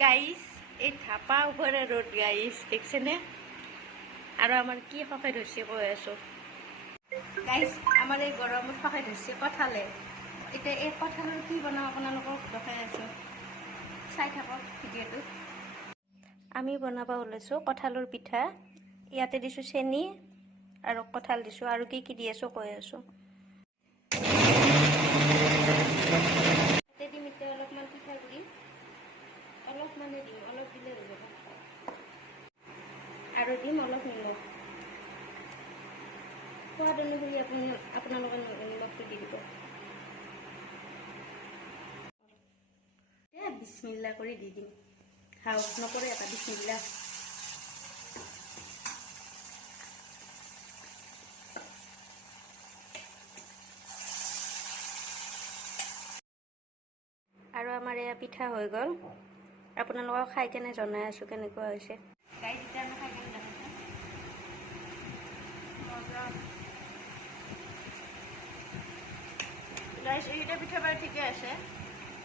guys এই ধাপা উপরে road guys দেখছেনে আর আমার কি সকাই ধরছে কৈ আছো গাইস আমার এই গরমত সকাই ধরছে কঁঠালে এটা এই কঁঠালের কি বনাও আপোনালোকক দেখাই আছো চাই থাকক ভিডিওটো আমি বনাবা ওলাইছো কঁঠালৰ পিঠা ইয়াতে দিছো চেনি আৰু কঁঠাল দিছো আৰু কি দি আছো কৈ আছো এতে দিম এতিয়া অলপমান পিঠাগুড়ি অলপ মানে দিম অলপ দিলে হৈ যাব আৰু দিম অলপ নিমখ সোৱাদ অনুসৰি আপোনালোকে নিমখটো দি দিব বিসমিল্লাহ কৰি দি দিম খাওক নকৰে এটা বিসমিল্লাহ আৰু আমাৰ এয়া পিঠা হৈ গ'ল আপোনালোকক খাই কেনে জনাই আছো কেনেকুৱা হৈছে গাইজ এতিয়া আমি খাই কেনে দেখাইছো গাইজ এইটা পিঠা বাৰু ঠিকে আছে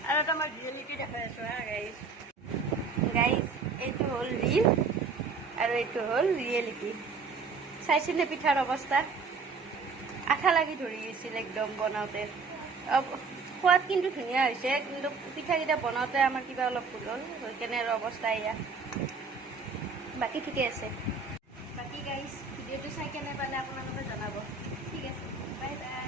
আৰু এটা মই ৰিয়েলিটি দেখাই আছো হা গাইজ গাইজ এইটো হ'ল ৰিল আৰু এইটো হ'ল ৰিয়েলিটি চাইছিলে পিঠাৰ অৱস্থা আঠা লাগি ধৰি আছিল একদম বনাওঁতে সোৱাদ কিন্তু ধুনীয়া হৈছে কিন্তু পিঠাকেইটা বনাওঁতে আমাৰ কিবা অলপ ভুল হ'ল হৈ কেনে আৰু অৱস্থা এয়া বাকী ঠিকে আছে বাকী গাইজ ভিডিঅ'টো চাই কেনে পালে আপোনালোকে জনাব ঠিক আছে বাই বাই